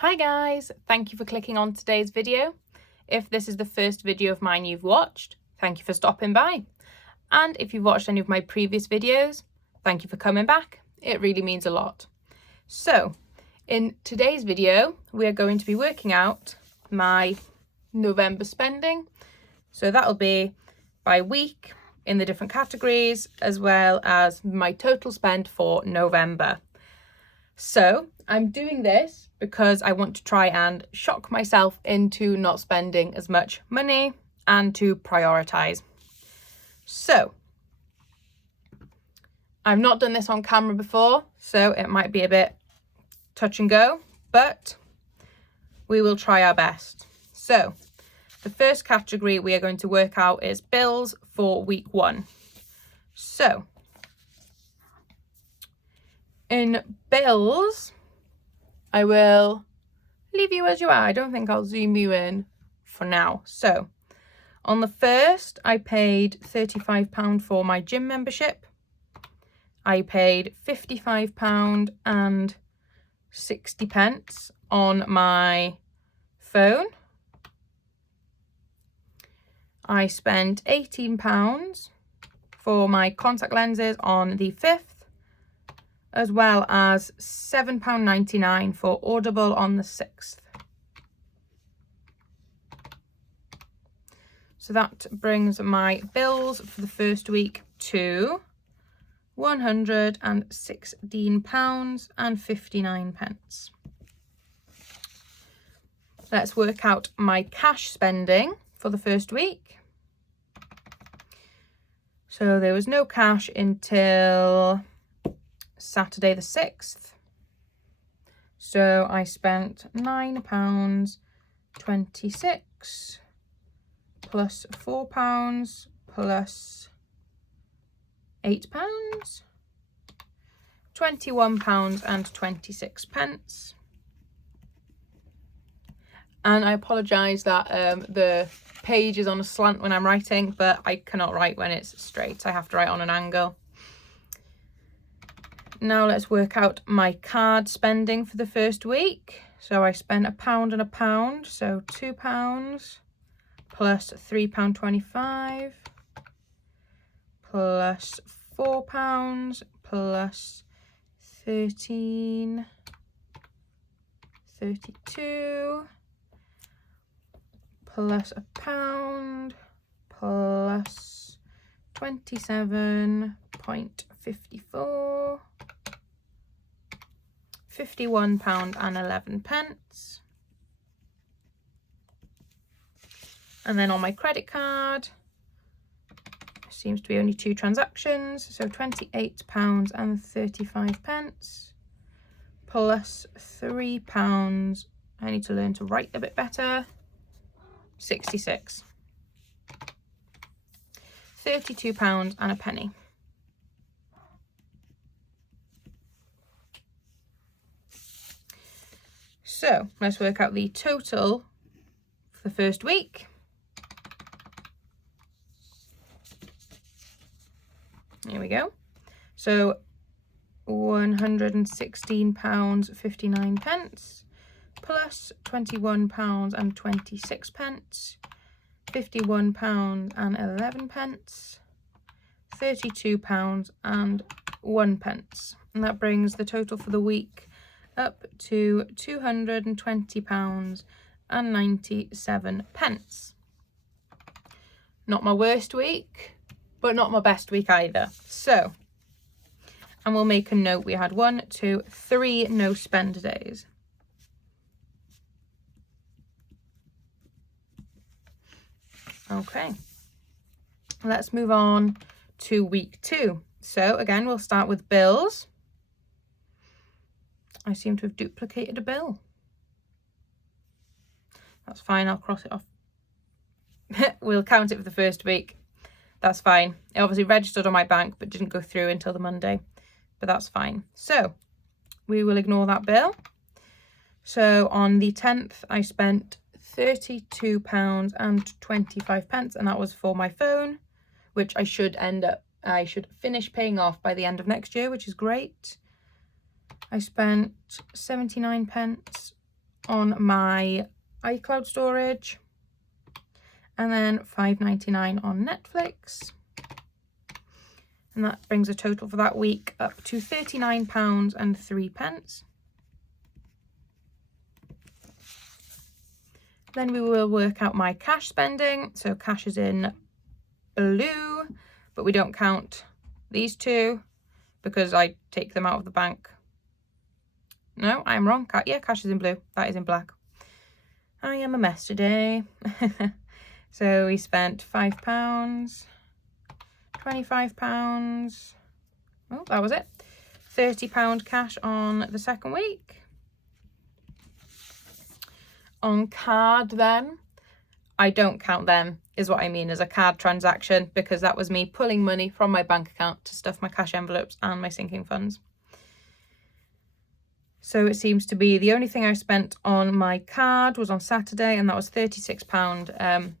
Hi guys, thank you for clicking on today's video. If this is the first video of mine you've watched, thank you for stopping by. And if you've watched any of my previous videos, thank you for coming back. It really means a lot. So, in today's video, we are going to be working out my November spending. So that'll be by week in the different categories, as well as my total spend for November. So I'm doing this because I want to try and shock myself into not spending as much money and to prioritize. So I've not done this on camera before, so it might be a bit touch and go, but we will try our best. So the first category we are going to work out is bills for week 1. So in bills, I will leave you as you are. I don't think I'll zoom you in for now. So on the first, I paid £35 for my gym membership. I paid £55 and 60 pence on my phone. I spent £18 for my contact lenses on the 5th, as well as £7.99 for Audible on the 6th. So that brings my bills for the first week to £116.59. Let's work out my cash spending for the first week. So there was no cash until Saturday the 6th. So I spent £9.26 plus £4 plus £8, £21.26. And I apologise that the page is on a slant when I'm writing, but I cannot write when it's straight. I have to write on an angle. Now let's work out my card spending for the first week. So I spent £1 and £1, so £2 plus £3.25 plus £4 plus £13.32 plus £1 plus £27.54, £51.11. And then on my credit card, seems to be only 2 transactions, so £28.35 plus £3. I need to learn to write a bit better. 66. £32 and a penny. So let's work out the total for the first week. Here we go. So £116.59 plus £21.26, £51.11, £32.01, and that brings the total for the week up to £220.97. Not my worst week, but not my best week either. So, and we'll make a note, we had 1, 2, 3 no spend days. Okay, let's move on to week 2. So again, we'll start with bills. I seem to have duplicated a bill. That's fine, I'll cross it off. We'll count it for the first week. That's fine. It obviously registered on my bank, but didn't go through until the Monday, but that's fine. So we will ignore that bill. So on the 10th, I spent £32.25, and that was for my phone, which I should finish paying off by the end of next year, which is great. I spent 79 pence on my iCloud storage, and then £5.99 on Netflix. And that brings a total for that week up to £39.03. Then we will work out my cash spending. So cash is in blue, but we don't count these two because I take them out of the bank. No, I'm wrong. Yeah, cash is in blue. That is in black. I am a mess today. So we spent £5, £25. Oh, that was it. £30 cash on the second week. On card then, I don't count them, is what I mean, as a card transaction, because that was me pulling money from my bank account to stuff my cash envelopes and my sinking funds. So it seems to be the only thing I spent on my card was on Saturday, and that was £36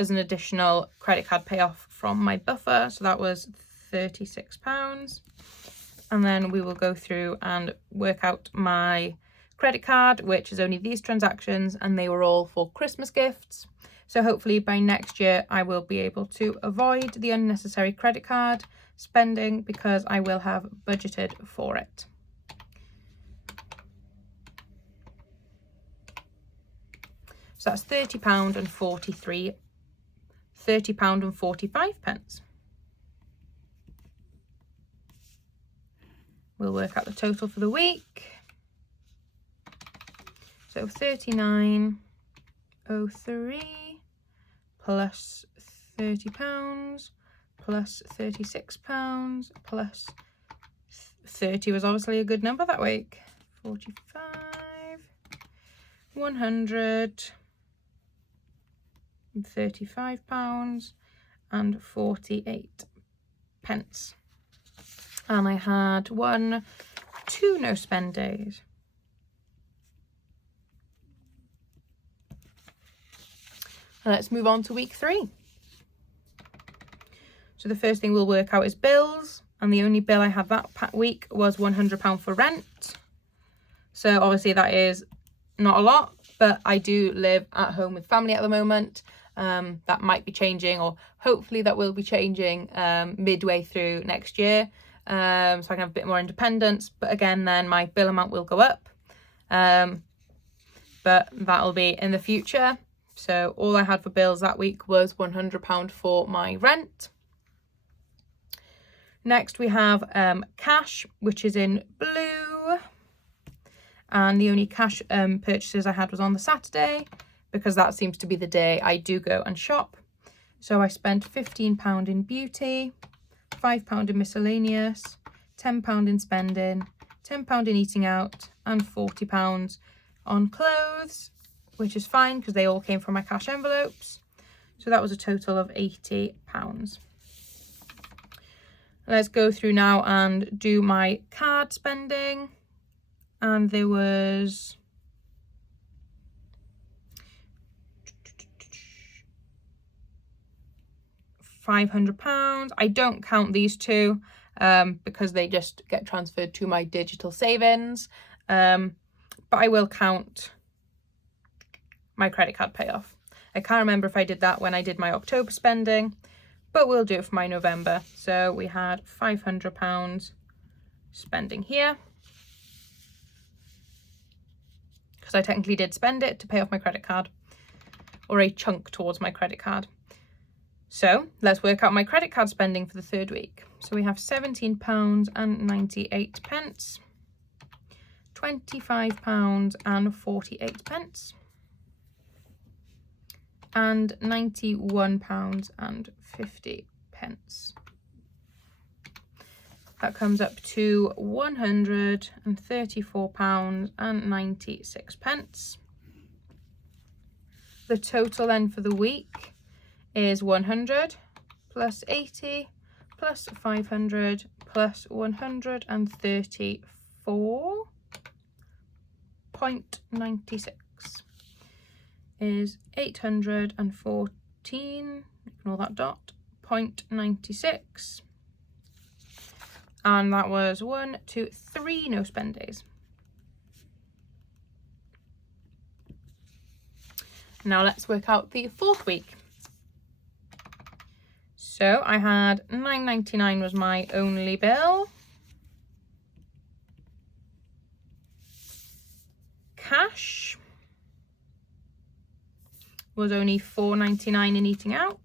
as an additional credit card payoff from my buffer. So that was £36. And then we will go through and work out my credit card, which is only these transactions, and they were all for Christmas gifts. So hopefully by next year I will be able to avoid the unnecessary credit card spending because I will have budgeted for it. So that's £30 and £30.45. We'll work out the total for the week. So £39.03 plus £30 plus £36 plus 30 was obviously a good number that week. 45, 135 pounds and 48 pence. And I had 2 no spend days. Let's move on to week 3. So the first thing we'll work out is bills, and the only bill I had that week was £100 for rent. So obviously that is not a lot, but I do live at home with family at the moment. That might be changing, or hopefully that will be changing midway through next year, so I can have a bit more independence. But again, then my bill amount will go up, but that'll be in the future. So all I had for bills that week was £100 for my rent. Next we have cash, which is in blue, and the only cash purchases I had was on the Saturday, because that seems to be the day I do go and shop. So I spent £15 in beauty, £5 in miscellaneous, £10 in spending, £10 in eating out, and £40 on clothes, which is fine because they all came from my cash envelopes. So that was a total of £80. Let's go through now and do my card spending. And there was £500. I don't count these two because they just get transferred to my digital savings. But I will count my credit card payoff. I can't remember if I did that when I did my October spending, but we'll do it for my November. So we had £500 spending here, because I technically did spend it to pay off my credit card, or a chunk towards my credit card. So let's work out my credit card spending for the third week. So we have £17.98, £25.48, and £91.50. That comes up to £134.96. The total then for the week is 100 plus 80 plus 500 plus 134.96 is 814, ignore that dot, 0.96. And that was 1, 2, 3 no spend days. Now let's work out the fourth week. So I had £9.99 was my only bill. Cash was only £4.99 in eating out.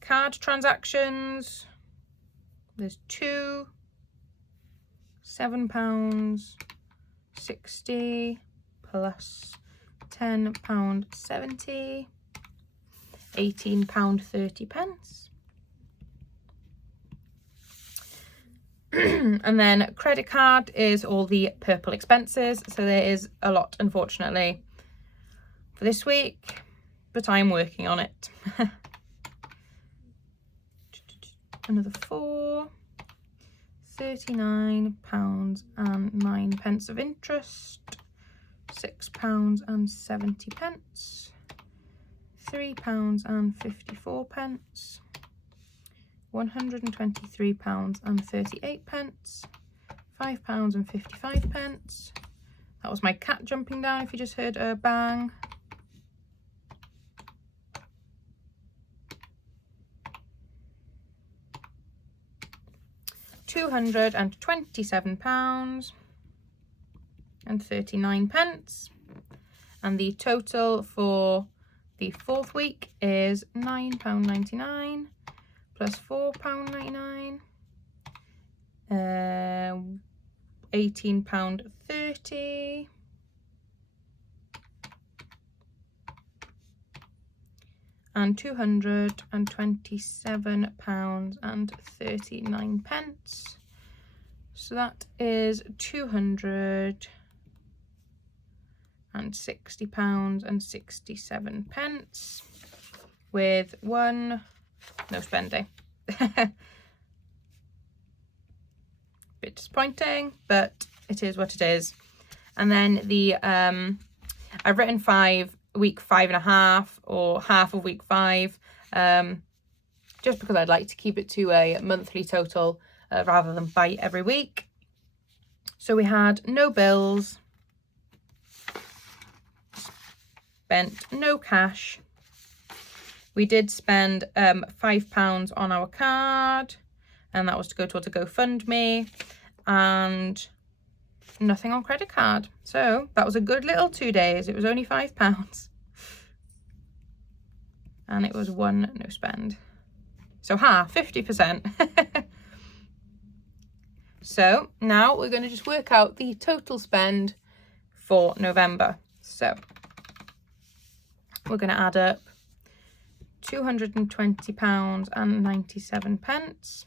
Card transactions, there's two, £7.60 plus £10.70, £18.30. And then credit card is all the purple expenses. So there is a lot, unfortunately, for this week, but I'm working on it. Another £4, £39.09 of interest, £6.70, £3.54, £123.38, £5.55. That was my cat jumping down, if you just heard a bang. £227.39, and the total for the fourth week is £9.99 plus £4.99, £18.30, and £227.39. So that is £260.67 with one no spending. Bit disappointing, but it is what it is. And then the I've written week 5.5 or half of week 5, just because I'd like to keep it to a monthly total rather than bite every week. So we had no bills, spent no cash. We did spend £5 on our card, and that was to go towards a GoFundMe, and nothing on credit card. So that was a good little 2 days. It was only £5 and it was one no spend, so 50%. So now we're going to just work out the total spend for November. So we're going to add up £220.97,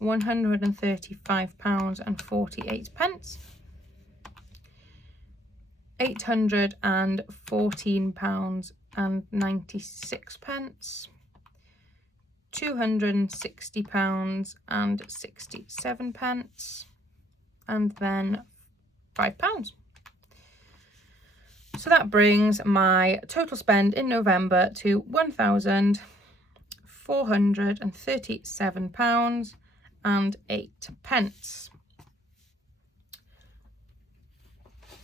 £135.48, £814.96, £260.67, and then £5. So that brings my total spend in November to £1,437.08.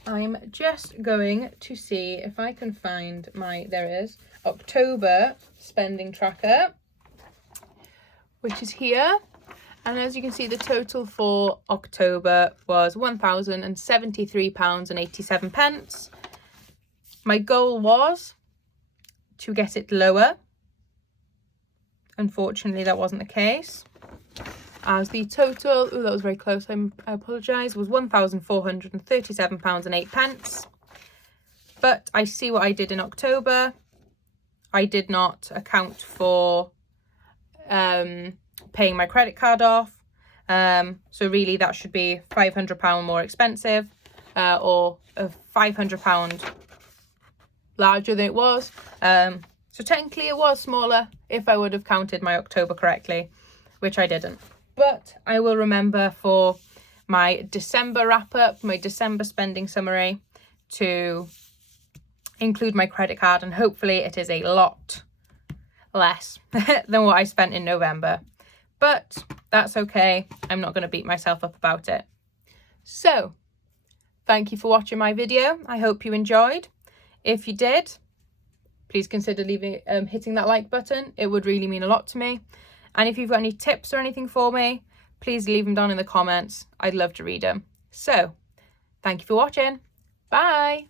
I'm just going to see if I can find there it is, October spending tracker, which is here. And as you can see, the total for October was £1,073.87. My goal was to get it lower. Unfortunately, that wasn't the case, as the total, that was very close, I apologise, was £1,437.08. But I see what I did in October. I did not account for paying my credit card off. So really that should be £500 more expensive, or £500 larger than it was. So technically it was smaller if I would have counted my October correctly, which I didn't. But I will remember for my December wrap up, my December spending summary, to include my credit card, and hopefully it is a lot less than what I spent in November. But that's okay. I'm not going to beat myself up about it. So thank you for watching my video. I hope you enjoyed. If you did, please consider hitting that like button. It would really mean a lot to me. And if you've got any tips or anything for me, please leave them down in the comments. I'd love to read them. So, thank you for watching. Bye.